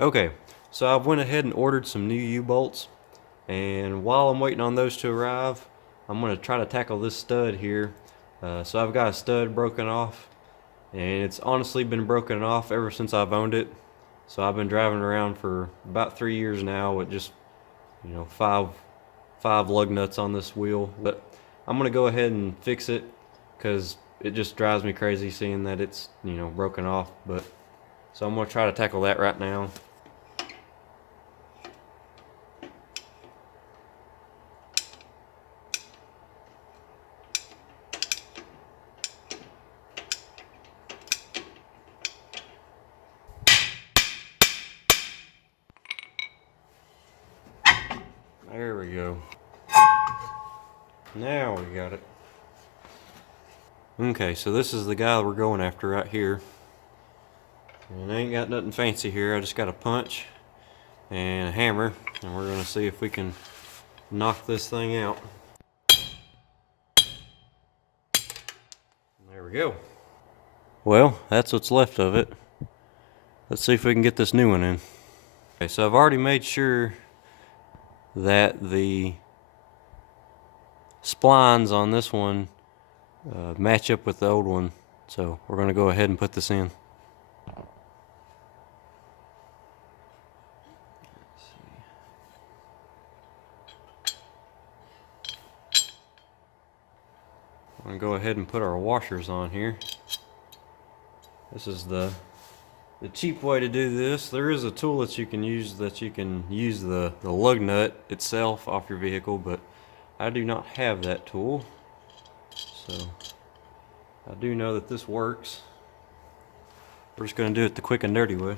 Okay, so I've went ahead and ordered some new U-bolts, and while I'm waiting on those to arrive, I'm going to try to tackle this stud here. So I've got a stud broken off, and it's honestly been broken off ever since I've owned it. So I've been driving around for about 3 years now with just, five lug nuts on this wheel. But I'm going to go ahead and fix it because it just drives me crazy seeing that it's, broken off. But so I'm going to try to tackle that right now. There we go. Now we got it. Okay, so this is the guy we're going after right here. And I ain't got nothing fancy here. I just got a punch and a hammer, and we're gonna see if we can knock this thing out. There we go. Well, that's what's left of it. Let's see if we can get this new one in. Okay, so I've already made sure that the splines on this one match up with the old one. So we're gonna go ahead and put this in. We're gonna go ahead and put our washers on here. This is the cheap way to do this. There is a tool that you can use the lug nut itself off your vehicle, but I do not have that tool. So I do know that this works. We're just going to do it the quick and dirty way.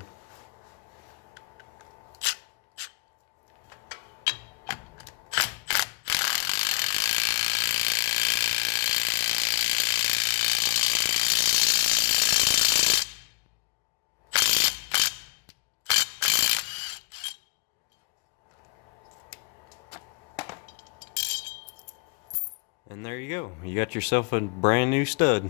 And there you go. You got yourself a brand new stud.